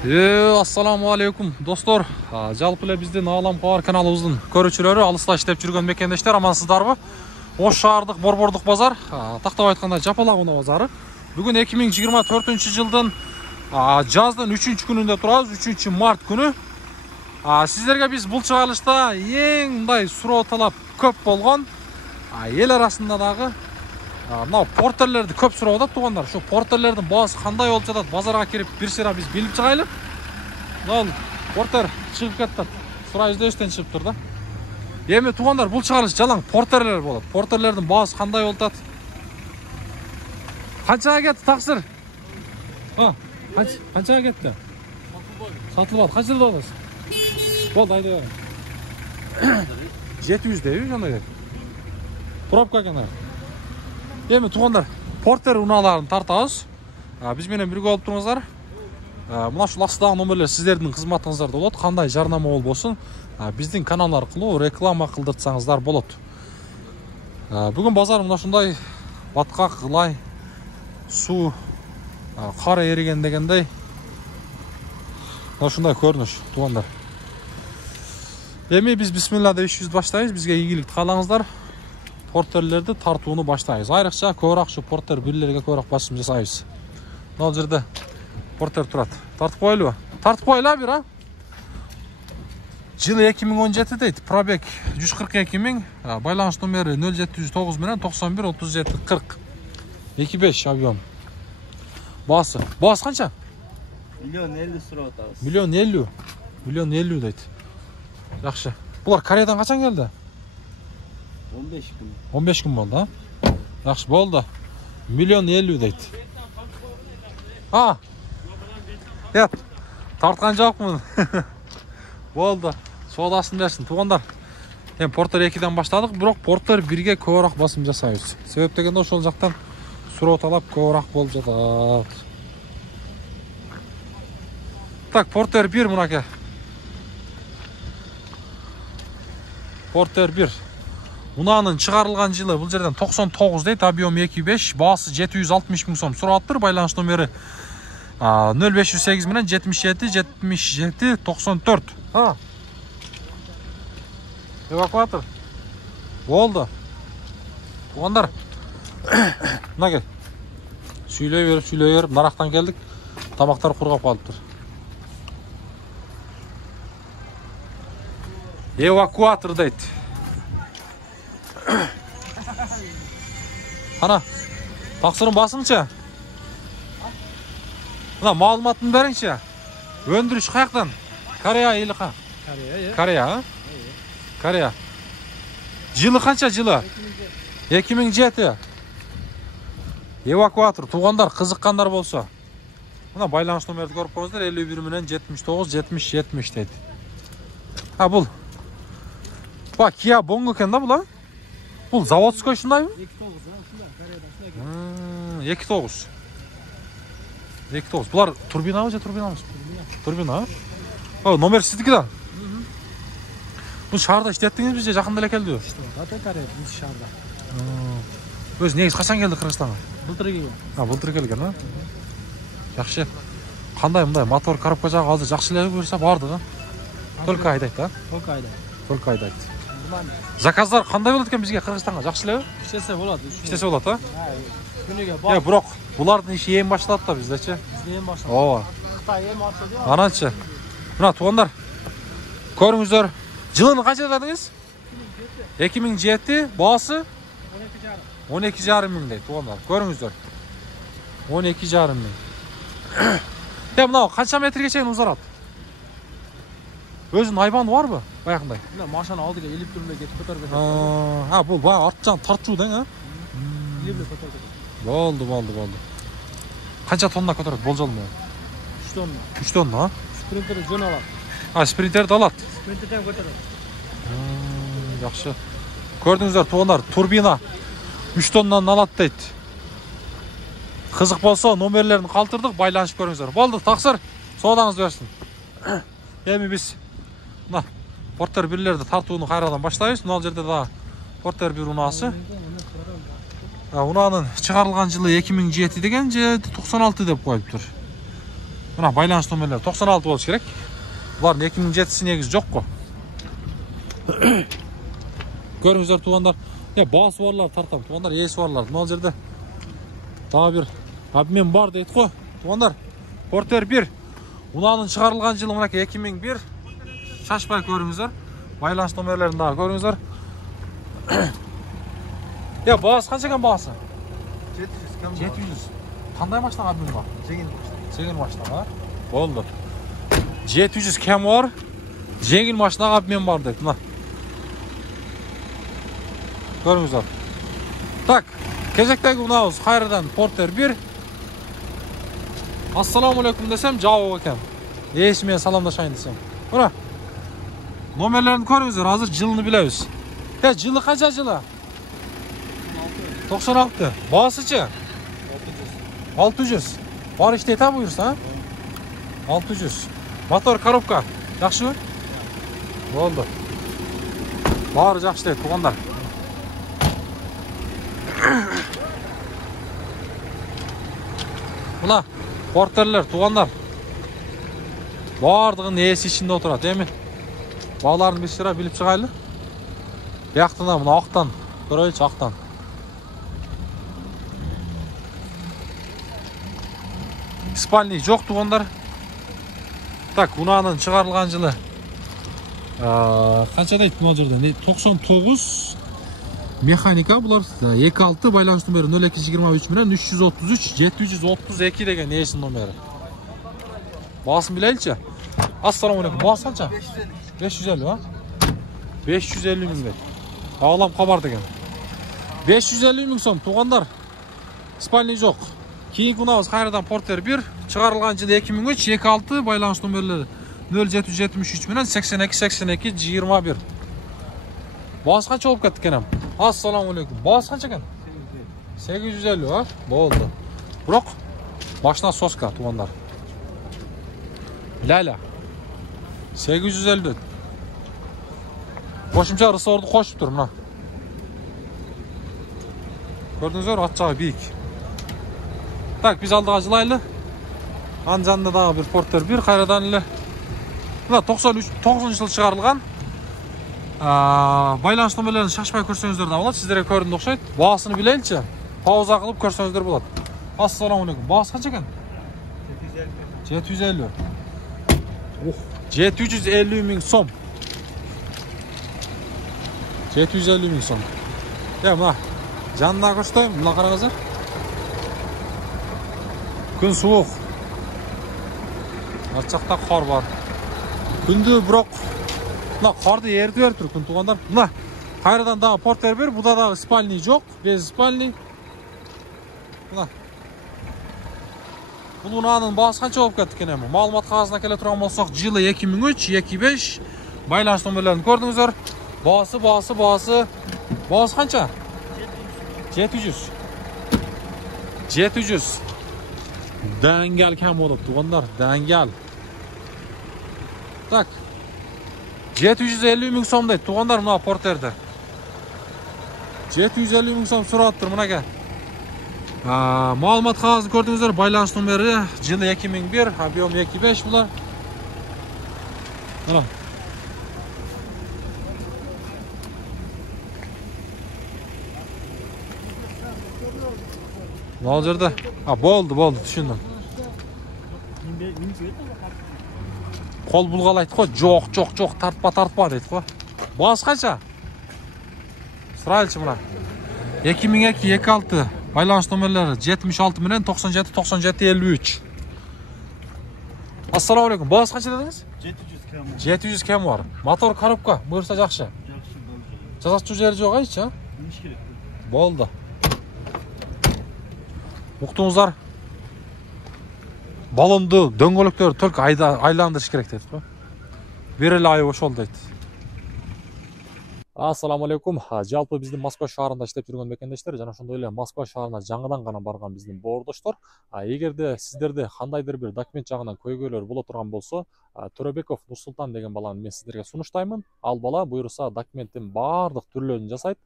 Assalamu alaikum достор. Жалпы эле биздин Аалам Кабар каналыбыздын көрүүчүлөрү, алыста иштеп жүргөн мекендештер, амансыздарбы? Ош шаардык Борбордук базар, тактап айтканда Жапалагуна базары. Бүгүн 2024-жылдын жаздын 3-күнүндө турабыз, 3-март күнү. Сиздерге биз бул чыгарылышта эң мындай суроо талап көп болгон, эл арасында дагы мына портерлерди көп сурап атат туугандар. Ошо портерлердин баасы кандай болуп жатат, базарга кирип бир сыйра биз билип чыгайлы. Мына портер чыгып кетти. Сурай издөөбүздөн чыгып тур да. Эми туугандар, бул чыгарылыш жалаң портерлер болот. Портерлердин баасы кандай болуп атат? Канчага кетти таксыр? Канчага кетти? Сатылып. Канча жылда аласыз? Болду, айда бер. 700 дейби жандай. Пробка экен. Эми туугандар, портер унааларын тартабыз. Биз менен бирге болуп туруңуздар. Мына ушул астагы номерлер сиздердин кызматыңыздарда болот. Кандай жарнама болбосун, биздин канал аркылуу реклама кылдыртсаңыздар болот. Бүгүн базар мына ушундай баткак, ылай, суу, кар эриген дегендей. Мына ушундай көрүнүш туугандар. Эми биз бисмилла деп ишибизди баштайбыз. Бизге ийгилик каалаңыздар. Портерлерди тартууну баштайбыз. Айрыкча көбүрөөк ушу портер бирлерге көбүрөөк басым жасайбыз. Мына жерде портер турат. Тартып коелубу? Тартып коелу бир, Жылы 2017 дейт. Пробег 142 000. Байланыш номери 0709 менен 91 37 40. 25 объем. Баасы канча? 1,50 сурап атабыз. 1,50. 1,50 дейт. Жакшы. Булар Кореядан качан келди? 15 күн. 15 күн болду, Жакшы болду. 1,50 дейт. Тарткан жокмун. Болду. Соодасын берсин туугандар. Эми портер 2ден баштадык, бирок портер 1ге көбүрөөк басым жасайбыз. Себеп дегенде ошол жактан суроо талап көбүрөөк болуп жатат. Так, портер 1 мынаке. Портер 1. Унаанын чыгарылган жылы бул жерден 99 дейт, объем 2,5, баасы 760 000 сом сурап атыр. Байланыш номери 0508 менен 77 77 94. Эвакуатор. Болду. Туугандар. Мына сүйлөй берип, нарактан келдик. Тамактар кургап калыптыр. Эвакуатор дейт. Ана, таксырын басыңчы. Мына маалыматын бериңчи. Өндүрүш каяктан? Корея или ка? Корея, Корея. Жылы канча жылы? 2007. Эвакуатор. Туугандар, кызыккандар болсо. Мына байланыш номерди көрүп коюңуздар. 51 менен 79 70 70 дейт. Бул. Kia Bongo экен да бул, Бул заводской ушундайбы? 2.9. 2.9. Булар турбинабы же турбинамы? Турбина. Номер сиздики да? Бул шаарда иштеттиңизби же жакында эле келдиби? Иштеп Корея бул шаарда. Өз негиз качан келди Кыргызстанга? Былтыр келген. Былтыр келген, Жакшы. Кандай мындай мотор, коробка жагы азыр жакшы эле буюрса бардыгы? Только айдайт, Только айдайт. Заказдар кандай болот экен бизге Кыргызстанга? Жакшы элеби? Иштесе болот. Иштесе болот, Күнүгө бар. Бирок булардын иши эми башталат да биздечи. Бизде эми башталат. Кытай эми башталды. Ананчы. Мына туугандар, көрүңүздөр. Жылын канча дедиңиз? 2007, баасы 12,5 миң дейт, туугандар. Көрүңүздөр. 12,5 миң. Мына канча метрге чейин узарат? Өзүнүн айбаны барбы? Баягындай. Мына машина алдыга илип туруп кетип көтөрүп кетет. Бул баягы арттан тартчуу дең, Илип көтөрүп кетет. Болду. Канча тонна көтөрөт болжолу? 3 тонна. 3 тонна, Спринтер жөн алат. Спринтерди алат. Спринтерден көтөрөт. Жакшы. Көрдүңүздөр туугандар, турбина 3 тоннан алат дейт. Кызык болсо номерлерин калтырдык, байланышып көрүңүздөр. Болду, таксыр. Соодаңыз берсин. Эми биз мына портер бирлерди тартууну кайрадан баштайбыз. Мына жерде да портер бир унаасы. Унаанын чыгарылган жылы 2007 деген же 96 деп коюптур. Мына байланыш номерлері 96 болуш керек. Бұлардың 2007-сі негізі жоқ қой. Көріңіздер туғандар. Басы барлар тартам. Туғандар есі барлар. Мына жерде тағы бір обмен бар дейді қой. Туғандар. Портер 1. Унаның шығарылған жылы мынакей 2001. Шашпай көріңіздер. Байланыш номерлерін дағы көріңіздер. Бағасы қанша екен бағасы? 700. Қандай машинаға обмен бар? Жеңіл машинаға. Болды. 700 кем бар. Жеңіл машинаға обмен бар дейді. Мына. Көріңіздер. Так, кезектегі мынауыз қайырдан Портер 1. Ассаламу алейкум десем, жауап екен. Есімен саламдашайын десем. Бұра. Номерлерін көріңіздер, азыр жылыны білеміз. Жылы қанша жылы? 96. Бағасы че? 600. Бар іштейті бұйырса? 600. Мотор, коробка. Жақшы ма? Болды. Бары жақшы дейді, туғандар. Мына Портерлер, туғандар. Бардығын есі ішінде отырады, еме? Бағларын бір шыра біліп шығайлы. Яқтына, мына ақтан. Көрейші, ақтан. Спальный жоқ, туғандар. Так, ұнаның шығарылған жылы. Қанша дейді мына жерде? 99 механика бұлар. 26 байланыш номері 0223 менен 333 732 деген есін номері. Басын білейлші. Ассаламу алейкум. Басы қанша? 550, а? 550 мың дейді. Ағылам қабар деген. 550 мың сом, туғандар. Спальный жоқ. Кейін күнауыз қайрадан Портер 1. Шығарылған жылы 2003, 26 байланыш номерлері 0773 менен 82 21. Басы қанша болып кетті кенем? Ассаламу алейкум. Басы қанша кен? 850, а? Болды. Бірақ машина соска, туғандар. Ләлі. 850 дөт. Қошымша рысорды қошып тұр, мұна. Көрдіңіздер, ат жағы бейік. Так, біз алдыға жылайлы. Ан жанында дағы бір Портер 1, қайрадан үлі. 93 жыл шығарылған. Байланыш номерлерін шашпай көрсеңіздер де болады. Сіздерге көрінді оқшайды. Бағасыны білейлші. Пауза қылып көрсеңіздер болады. Ассаламу алейкум. Бағасы қанша екен? 750. 750 мың сом. 750 мың сом. Мұна жанына көрсетейін. Мұна қараңыздар. Күн суық. Арчақта қар бар. Күнді бірақ мына қарды ерді тұр күн туғандар. Мына қайрадан дағы Портер 1, бұда дағы спальный жоқ, без спальный. Мына. Бұл ұнаның бағасы қанша болып кетті кенемі? Малымат қағазына келе тұрған болсақ, жылы 2003, 25. Байланыш номерлерін көрдіңіздер. Бағасы қанша? 700. 700. Дәңгел кәм болып туғандар, дәңгел. Так. 750 мың сом дейді, туғандар мұна Портерді. 750 мың сом сұрат тұр мұнаға. Малымат қағазын көрдіңіздер, байланыш номері жылы 2001, объем 25 бұлар. Мал жерде? Болды, түшіндім. Қол бұлғалайды қой, жоқ, тартпа дейді қой. Бағасы қанша? Сұрайлшы мұна. 2002-26 байланыш номерлері 76 менен 97-53. Ассаламу алейкум. Бағасы қанша дедіңіз? 700 кем бар. Мотор, коробка, бұйырса жақшы. Жазашы жері жоқ айшы? Болды. Мұқтыңыздар. Балонды, дөңгөліктері только айландырыш керек дейді. Берелі айы ошол дейді. Ассаламу алейкум. Жалпы біздің Москва шаарында иштеп жүргөн мекендештер жана ошондой эле Москва шаарына жаңыдан гана барган биздин боордоштор, эгерде сиздерде кандайдыр бир документ жагынан көйгөйлөр боло турган болсо, Төрөбеков Нурсултан деген баланы мен сиздерге сунуштаймын. Ал бала буюрса документтин баардык түрлөрүн жасайт.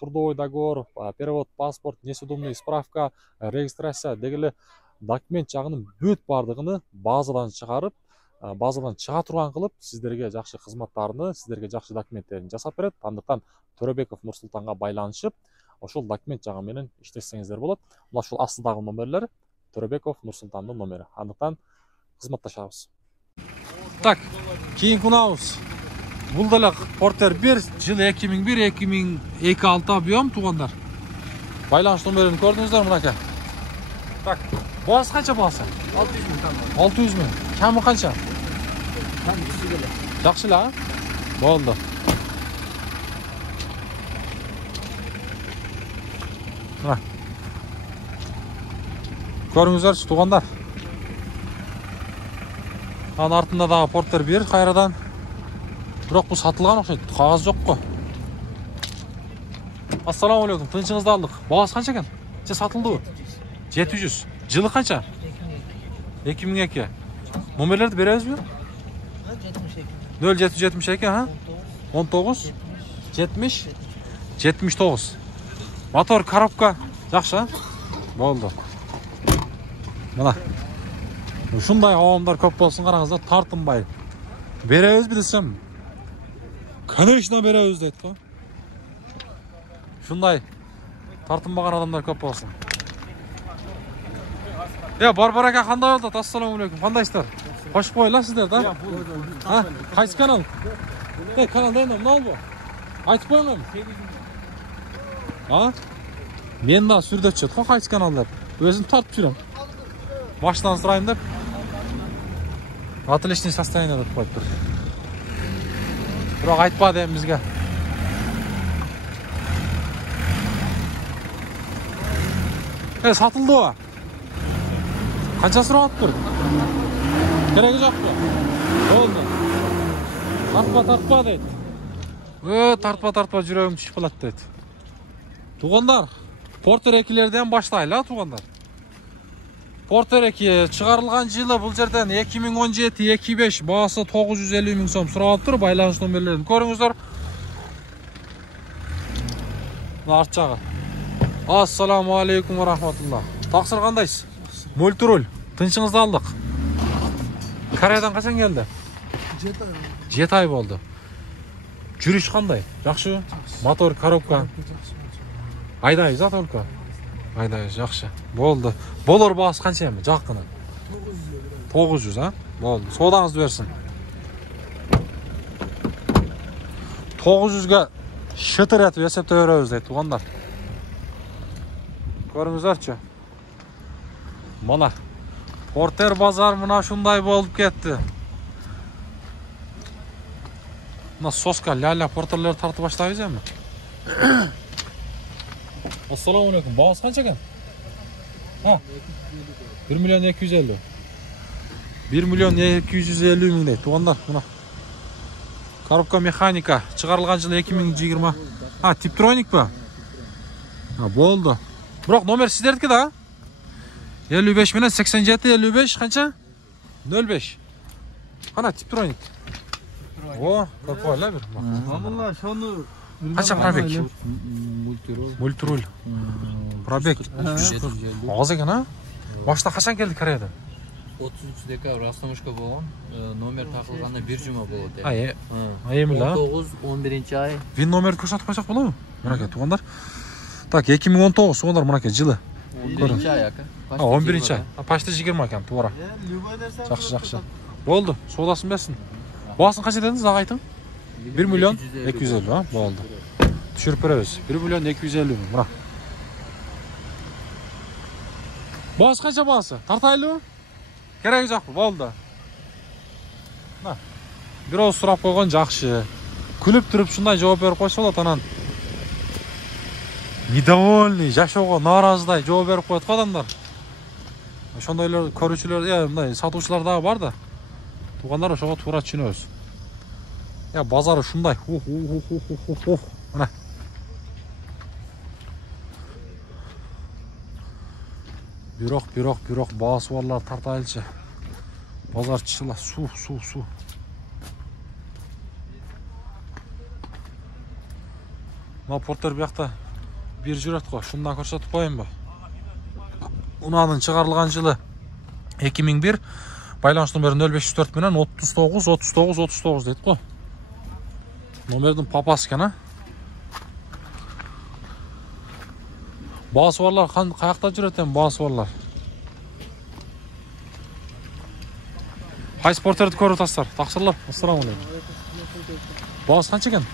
Трудовой договор, перевод, паспорт, несудебный справка, регистрация дегеле документ жагынын бүт бардыгын базадан чыгарып, базадан чыга турган кылып, сиздерге жакшы кызматтарны, сиздерге жакшы документтерин жасап берет. Андыктан Төрөбеков Нурсултанга байланышып, ошол документ жагы менен иштесеңиздер болот. Мына ушул астыдагы номерлер Төрөбеков Нурсултандын номери. Андыктан кызматташабыз. Так, кийинки унабыз. Бул деле Портер 1, жылы 2001-2026 объем тугандар. Байланыш номерин көрдүңүздөр мынакей. Так, баасы канча баасы? 600 000 там. 600 000. Камы канча? Там 200 келе. Жакшы эле, болду. Мына. Көрүңүздөр тугандар. Анын артында дагы Портер 1 кайрадан. Бирок бул сатылган окшойт, кагаз жок го. Ассаламу алейкум, тынчыңызды алдык. Баасы канча экен? Же сатылдыбы? 700. Жылы канча? 2002. Номерлерди беребизби? 0772, ha? 19 70 79. Мотор, коробка жакшы, болду. Мына. Ушундай авамдар көп болсун, караңыздар, тартынбай. Беребизби десем? Конечно беребиз дейт го. Ушундай тартынбаган адамдар көп болсун. Барбар ака кандай болду? Ассаламу алейкум. Кандайсыздар? Кош койла сиздер да? Ha, кайсы канал? Каналда эмне болду? Айтып коюңар. Ha? Мен да сүрдөп чыгат го кайсы канал деп. Өзүм тартып жүрөм. Баштан сурайм деп. Отличный состояние деп коюп тур. Бирок айтпады эми бизге. Сатылдыбы? Канча сурап тур? Кереги жокпу? Болду. Тартпа дейт. Тартпа жүрөгүм түшүп калат дейт. Тугандар, Портер 2-лерден баштайлы, тугандар. Портер 2 чыгарылган жылы бул жерден 2017-25 баасы 950 000 сом сурап тур. Байланыш номерлерин көрүңүздөр. Арт жагы. Ассаламу алейкум ва рахматуллах. Таксыр кандайсыз? Мөлтүрөл. Тынчыңызды алдык. Кореядан качан келди? 7 ай болду. Жүрүш кандай? Жакшы? Мотор, коробка. Айдайбыз а только. Айдайбыз, жакшы. Болду. Болор баасы канча эми? Жакыны. 900, а? Болду. Соодаңызды берсин. 900га шытыр этип эсептеп беребиз дейт тугандар. Көрүңүздөрчү. Мына Портер базар мына ушундай болуп кетти. Мына соска, ляля Портерлер тартып баштайбыз эми. Ассаламу алейкум. Баасы канча экен? 1 миллион 250. 1 миллион 250 миң дейт тугандар. Мына коробка механика чыгарылган жылы 2020. Типтроник ба? Болду. Бирок номер сиздердики да? 55 менен 87 55 канча? 05. Кана Типтроник. Көрүп койла бир. Мамулла шону Канча пробег? Мультирол. Пробег. Аз экен, а? Башта качан келди Кореядан? 33 декабрь остановка болгон. Номер такылганда 1 жума болот. Эми да? 19-11 ай. Вин номер көрсөтүп койсок болобу? Мынакей тугандар. Так, 2019 тугандар мынакей жылы. 11 ай ака. 11 ай. Почти 20 экен, туура. Жакшы. Болду, соодасын берсин. Баасын канча дедиңиз, ага айтың? 1 миллион 250, а? Болду. Түшүрүп беребиз. 1 миллион 250 миң, мына. Баасы канча баасы? Тартайлыбы? Кереги жокпу? Болду. Мына. Бирөө сурап койгон жакшы. Күлүп туруп ушундай жооп берип койсо болот, анан недовольный, жашоого нааразыдай жооп берип коет го адамдар. Ошондойлор көрүүчүлөр, мындай сатуучулар дагы бар да. Тугандар ошого туура түшүнөбүз. Базары ушундай. Мына. Бирок баасы барлар тартайлычы. Базар чыла, суу. Мына Портер биякта бир жүрөт го. Шундан көрсөтүп коеюнбу? Унаанын чыгарылган жылы 2001 байланыш номері 0504 менен 39 39 39 дейді ғой. Номердің папасы екен, а? Басы барлар қаяқта жүреді екен, басы барлар. Қайсы портерді көріп тастар? Тақсырлар, ассаламу алейкум. Басы қанша екен?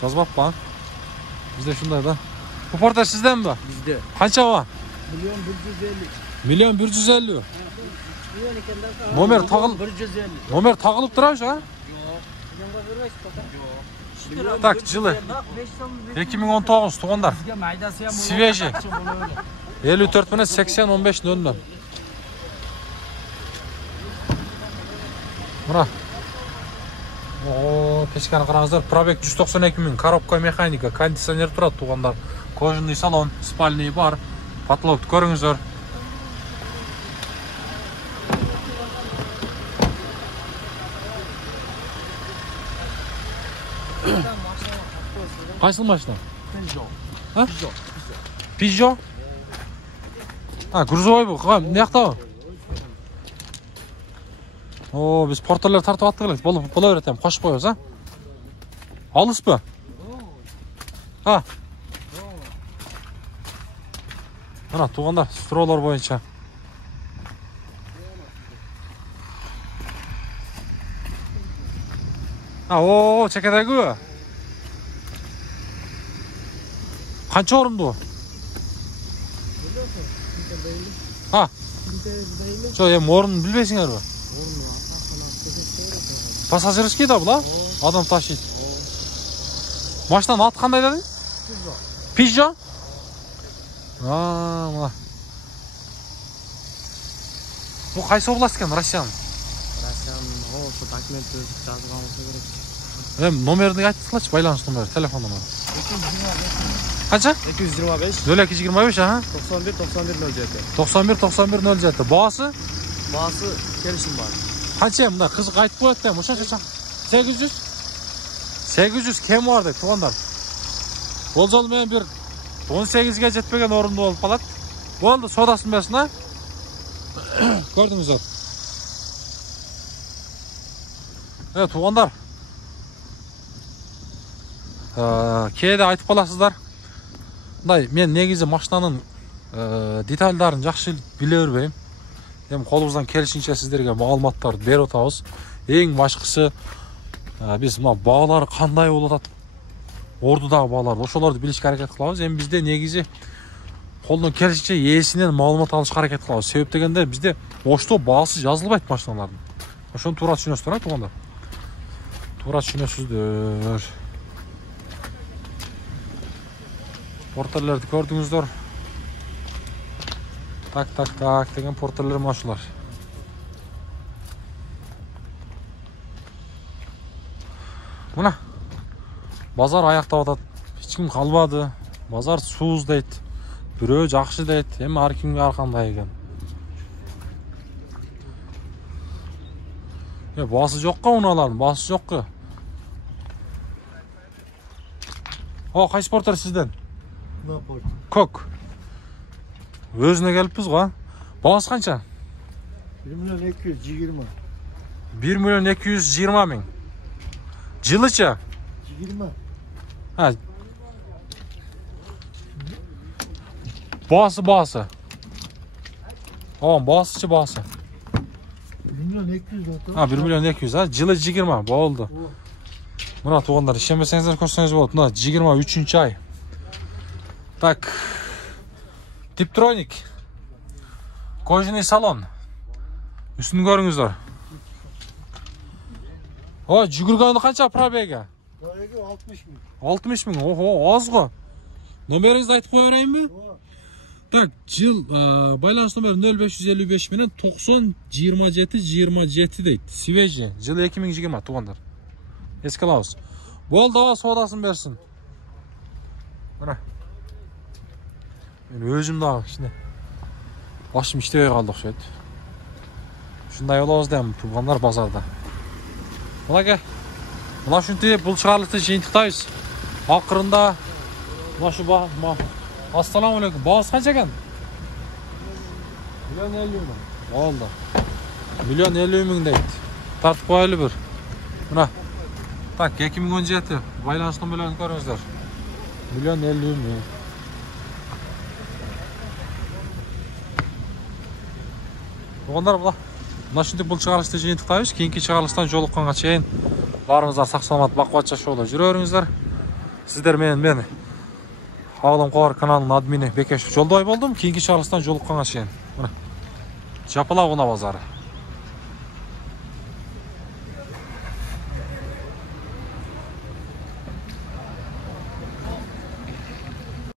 Жазбап ба? Бізде шындай да. Bu porter sizden mi? Bizde. Қанша var? 1.150. $1.150. Номер тағылып. 150. Номер тағылып тұрау şu, ha? Так, жылы 2019 туғандар. Свежий. 54 менен 80 15 00. Мына. О, пешканы қараңыздар. Пробег 192 000, коробка механика, кондиционер тұрады туғандар. Кожаный салон, спальный бар. Потолокты көріңіздер. Қайсыл машина? Peugeot. Ha, грузовой bu. Ne yakta? Oo, biz porterler tartып attық елек. Бола беретем, қошып қойыз, ha? Алыс ба? Ha. Мына туғандар, стролар бойынша. Oo, çekedегі. Қанша орынды? Ha. Жоқ, орнын білбейсіңдер бе? Пассажирский да бұл, адам ташиды. Машинаның аты қандай деді? Peugeot. Мына. Бұл қайсы область екен, Россияның? Россияның осы документі жазылған болса керек. Номерді айтып салшы, байланыс номері, телефон номері. Қанша? 225 0225, aha. 91 91 07. 91 91 07. Bağısı? Bağısı gelişim var. Қанша мында қызық айтып қояды да, мұша. 800. 800 кем бар деп туғандар. Ол жол мен бір 18-ге жетпеген орынды болып қалады. Болды, содасын берсін, а? Көрдіңіздер. Туғандар. Кейде айтып қаласыздар. Мен негізі машинаның детальдарын жақсы біле бербеймін. Қолымыздан келішінше сіздерге мағлұматтарды беріп отырмыз. Ең башқысы біз бағалары қандай болып жатады, ордыдағы бағалар, ошоларды білішке әрекет қыламыз. Бізде негізі қолдан келішінше иесінен мағлұмат алышқа әрекет қыламыз. Себеп дегенде бізде ошто бағасы жазылмайды машиналардың. Ошоны тура түсінесіздер, туғандар. Тура түсінесіздер. Porterlerді көрдіңіздер. Так деген porterler машулар. Мына базар аяқтап атады. Ешкім қалмады. Базар суыз дейді. Біреу жақсы дейді. Эми ар кимге ар кандай экен. Басы жоққа уналарын, басы жоққа. О, қайсы porter сізден? Көк. Өзіне келіппіз ғой. Бағасы қанша? 1.220. 1.220 мың. Жылыча? 20. Басы. Оған басычы басы. 1.200. 1.200, жылы 20, болды. Мына туғандар, ішемесеңіздер көрсеңіз болады. Мына 23 ай. Так, Tiptronic, кожаный салон, үстін көріңіздер. О, жүгіргені қанша пробега? Пробега 60 мың. 60 мың, охо, аз ғой. Номеріңізді айтып қой өрейін бе? Так, жыл, байланыс номері 0555 менен 90 27 27 дейді. Свежий, жыл 2020 туғандар. Ескі лауыз. Болды, ава содасын берсін. Мына. Мен өзім дағы ішіне башым іштебей қалды ұқсайды. Шындай олауыз дәм туғандар базарда. Мұна шүнте бұл шығарлықты жиынтықтайыз. Ақырында мұна ассаламу алейкум. Бағасы қанша екен? 1.50 мың. Oldu. 1.050.000 deydi. Tartып koyaylı bir. Buna. Tak 2017. Baylanışlı bilen görüyorsunuzlar. 1.050.000. Oğlanlar bula. Mına şimdi бұл шығарылышты жиынтықтайбыз. Кейінгі шығарылыштан жолыққанға чейін барыңыздар сақ саламат бақуатша жолы жүреріңіздер. Сіздер мен Ауылым Қоғар каналының админи Бекешев Жолдыбай болдым. Кейінгі шығарылыштан жолыққанға чейін. Жапалақ Уна базары.